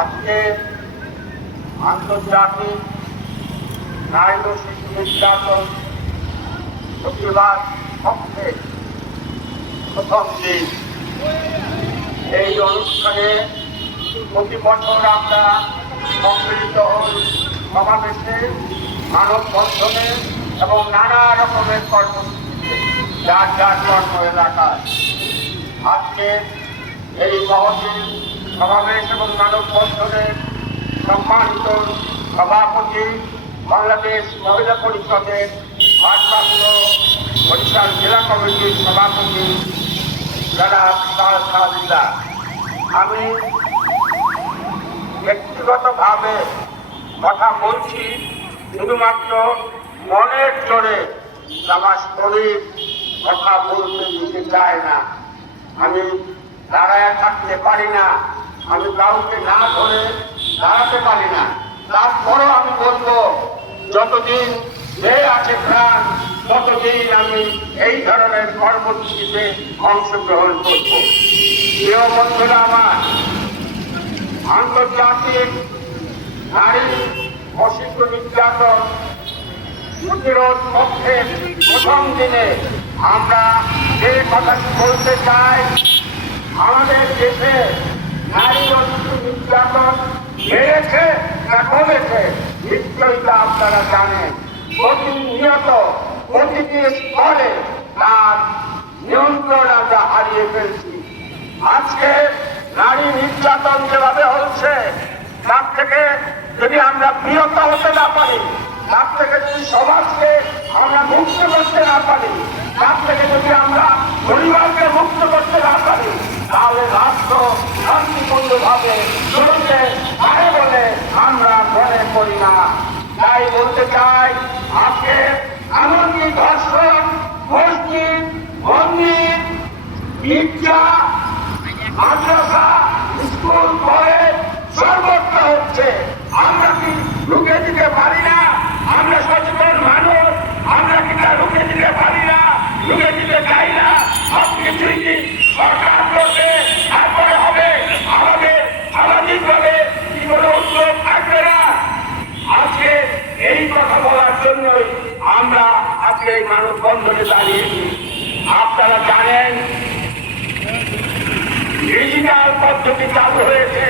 আজকে আন্তর্জাতিক নারী ও শিশু নির্যাতন প্রতিবাদ পক্ষে প্রথম দিন। এই অনুষ্ঠানে প্রতি বছর আমরা সম্মিলিত সমাবেশে মানব বন্ধনে এবং নানা রকমের কর্মসূচিতে, যার যার কর্ম এলাকায়। আজকে এই মহতির সমাবেশ এবং মানব বন্ধনের সম্মানিত সভাপতি বাংলাদেশ মহিলা পরিষদের ভারপ্রাপ্ত বরিশাল জেলা কমিটির সভাপতি সাহায্যা আমি ব্যক্তিগতভাবে কথা বলছি শুধুমাত্র মনের জোরে আমার শরীর কথা বলতে দিতে চায় না। আমি দাঁড়ায় থাকতে পারি না। আমি কাউকে না ধরে দাঁড়াতে পারি না। তারপরও আমি বলব, যতদিন যে আছে প্রাণ, ততদিন আমি এই ধরনের কর্মসূচিতে অংশগ্রহণ করব। প্রিয় বন্ধুরা আমার, আন্তর্জাতিক নারী অশিষ্ট নির্যাতন প্রতিরোধ পক্ষে প্রথম দিনে আমরা যে কথাটি বলতে চাই, আমাদের দেশে নারী নির্যাতন বেড়েছে না কমেছে নিশ্চয়ই তা আপনারা জানেন প্রতিনিয়ত প্রতিটি স্তরে তার নিয়ন্ত্রণ আমরা হারিয়ে ফেলছি আজকে নারী নির্যাতন যেভাবে হচ্ছে তার থেকে যদি আমরা বিরত হতে না পারি তার থেকে যদি সমাজকে আমরা মুক্ত করতে না পারি তার থেকে যদি আমরা পরিবারকে মুক্ত করতে না পারি তাহলে রাষ্ট্র শান্তিপূর্ণভাবে চলতে পারে বলে আমরা মনে করি না তাই বলতে চাই আজকে মাদ্রাসা স্কুল কলেজ সর্বত্র হচ্ছে আমরা কি রুখে দিতে পারি না আমরা সচেতন মানুষ আমরা কি তা রুখে দিতে পারি না রুখে দিতে চাই না সব কিছুই কি সরকার করবে তারপরে হবে আমাদের সামাজিকভাবে কি কোনো উদ্যোগ থাকবে না আজকে এই কথা বলার জন্যই আমরা আজকে এই দাঁড়িয়েছি আপনারা জানেন ডিজিটাল পদ্ধতি চালু হয়েছে।